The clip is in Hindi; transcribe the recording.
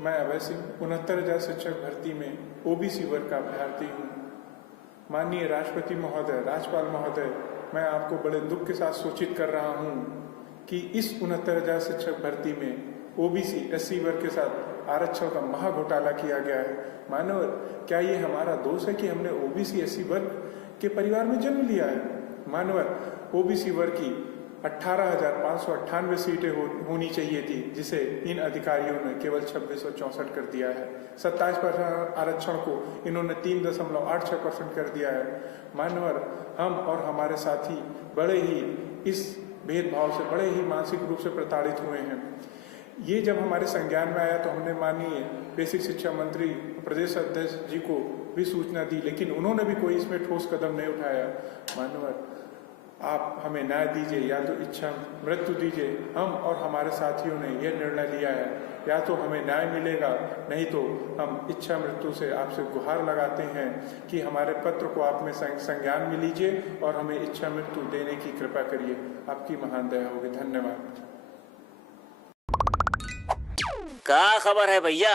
मैं अभय सिंह 69,000 शिक्षक भर्ती में ओबीसी वर्ग का अभ्यर्थी हूँ। माननीय राष्ट्रपति महोदय, राज्यपाल महोदय, मैं आपको बड़े दुख के साथ सूचित कर रहा हूँ कि इस 69,000 शिक्षक भर्ती में ओबीसी एससी वर्ग के साथ आरक्षण का महा घोटाला किया गया है। माननीय, क्या ये हमारा दोष है कि हमने ओबीसी एससी वर्ग के परिवार में जन्म लिया है? माननीय, ओबीसी वर्ग की 18,598 सीटें होनी चाहिए थी, जिसे इन अधिकारियों ने केवल 2664 कर दिया है। 27% आरक्षण को इन्होंने 3.86% कर दिया है। मान्यवर, हम और हमारे साथी बड़े ही इस भेदभाव से बड़े ही मानसिक रूप से प्रताड़ित हुए हैं। ये जब हमारे संज्ञान में आया तो हमने माननीय बेसिक शिक्षा मंत्री प्रदेश अध्यक्ष जी को भी सूचना दी, लेकिन उन्होंने भी कोई इसमें ठोस कदम नहीं उठाया। मान्यवर, आप हमें न्याय दीजिए, या तो इच्छा मृत्यु दीजिए। हम और हमारे साथियों ने यह निर्णय लिया है, या तो हमें न्याय मिलेगा, नहीं तो हम इच्छा मृत्यु से आपसे गुहार लगाते हैं कि हमारे पत्र को आप में संज्ञान में लीजिए और हमें इच्छा मृत्यु देने की कृपा करिए। आपकी महान दया होगी। धन्यवाद। क्या खबर है भैया?